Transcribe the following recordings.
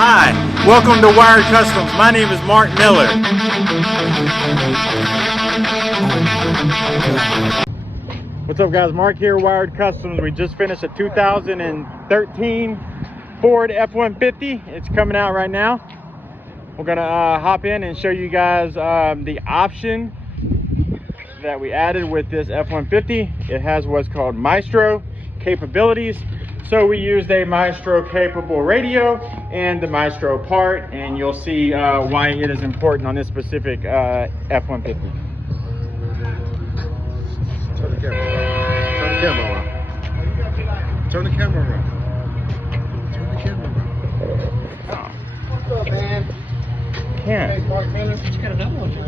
Hi, welcome to Wired Kustoms. My name is Mark Miller. What's up guys, Mark here, Wired Kustoms. We just finished a 2013 Ford F-150. It's coming out right now. We're gonna hop in and show you guys the option that we added with this F-150. It has what's called Maestro capabilities. So we used a Maestro capable radio and the Maestro part, and you'll see why it is important on this specific F-150. Turn the camera around. Turn the camera around. Turn the camera around. Oh. What's up, man? Can't. Hey, Mark Miller. You got another one here.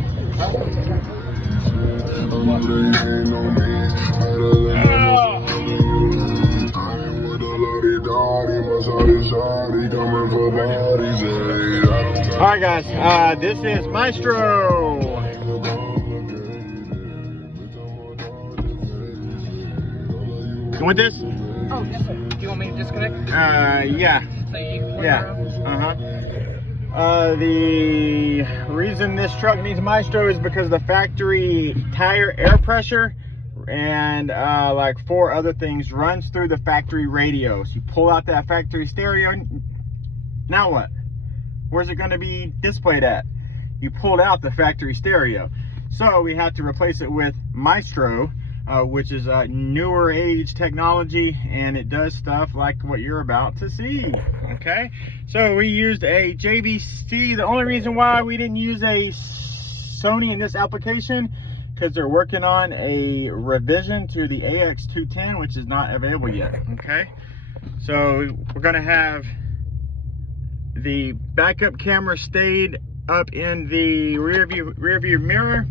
Alright guys, this is Maestro. You want this? Oh, yes sir. Do you want me to disconnect? Yeah. So you The reason this truck needs Maestro is because of the factory tire air pressure and like 4 other things runs through the factory radio. So you pull out that factory stereo, now what? Where's it going to be displayed at? You pulled out the factory stereo. So we had to replace it with Maestro, which is a newer age technology, and it does stuff like what you're about to see. Okay, so we used a JVC. The only reason why we didn't use a Sony in this application, because they're working on a revision to the AX210, which is not available yet. Okay, so we're gonna have the backup camera stayed up in the rear view mirror.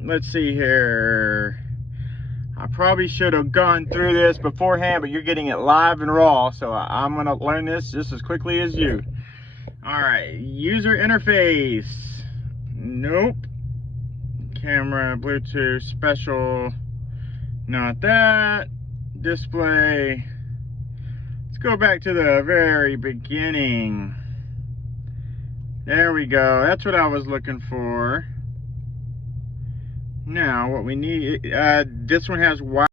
Let's see here. I probably should have gone through this beforehand, but you're getting it live and raw, so I'm gonna learn this just as quickly as you. All right, user interface. Nope. Camera, Bluetooth, special. Not that. Display. Let's go back to the very beginning. There we go. That's what I was looking for. Now, what we need, this one has wire.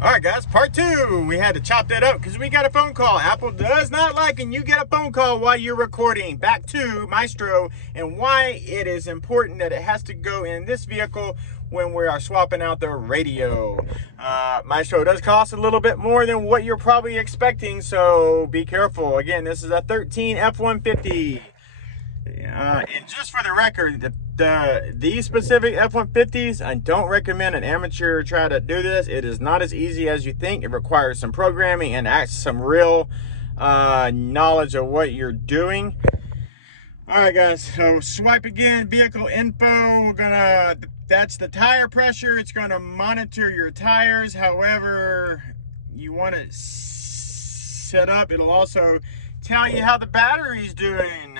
All right, guys, part 2. We had to chop that up because we got a phone call. Apple does not like when you get a phone call while you're recording. Back to Maestro and why it is important that it has to go in this vehicle when we are swapping out the radio. Maestro does cost a little bit more than what you're probably expecting, so be careful. Again, this is a 13 F-150. And just for the record, these specific F-150s, I don't recommend an amateur try to do this. It is not as easy as you think. It requires some programming and some real knowledge of what you're doing. All right, guys, so swipe again, vehicle info. That's the tire pressure. It's gonna monitor your tires. However you want it set up, it'll also tell you how the battery's doing.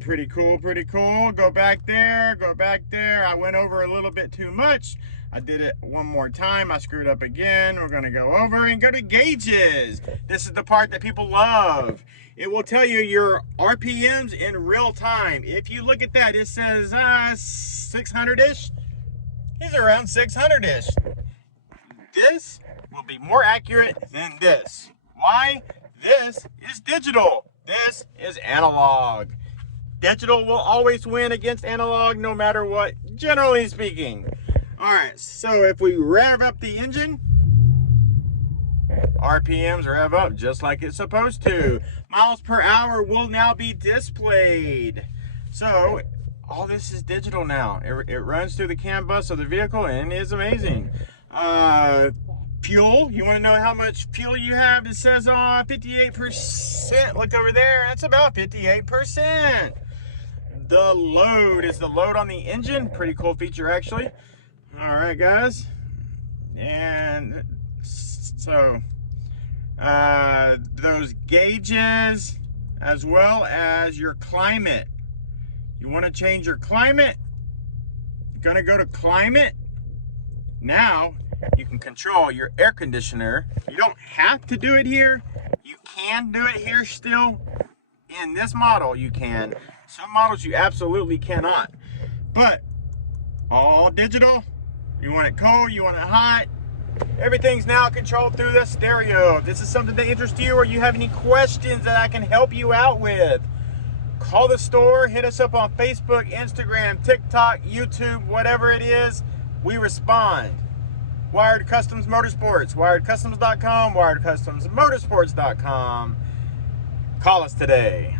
Pretty cool, pretty cool. Go back there, go back there. I went over a little bit too much. I did it one more time. I screwed up again. We're gonna go over and go to gauges. This is the part that people love. It will tell you your RPMs in real time. If you look at that, it says 600-ish. He's around 600-ish. This will be more accurate than this. Why? This is digital. This is analog. Digital will always win against analog no matter what, generally speaking. All right, so if we rev up the engine, RPMs rev up just like it's supposed to. Miles per hour will now be displayed. So all this is digital now. It runs through the CAN bus of the vehicle and is amazing. Fuel, you want to know how much fuel you have? It says 58%. Look over there, that's about 58%. The load is the load on the engine. Pretty cool feature, actually. All right, guys. And so those gauges, as well as your climate. You want to change your climate? You're going to go to climate. Now you can control your air conditioner. You don't have to do it here. You can do it here still. In this model, you can. Some models you absolutely cannot. But all digital. You want it cold, you want it hot. Everything's now controlled through the stereo. If this is something that interests you or you have any questions that I can help you out with, call the store, hit us up on Facebook, Instagram, TikTok, YouTube, whatever it is, we respond. Wired Kustoms Motorsports, WiredKustoms.com, WiredKustomsMotorsports.com. Call us today.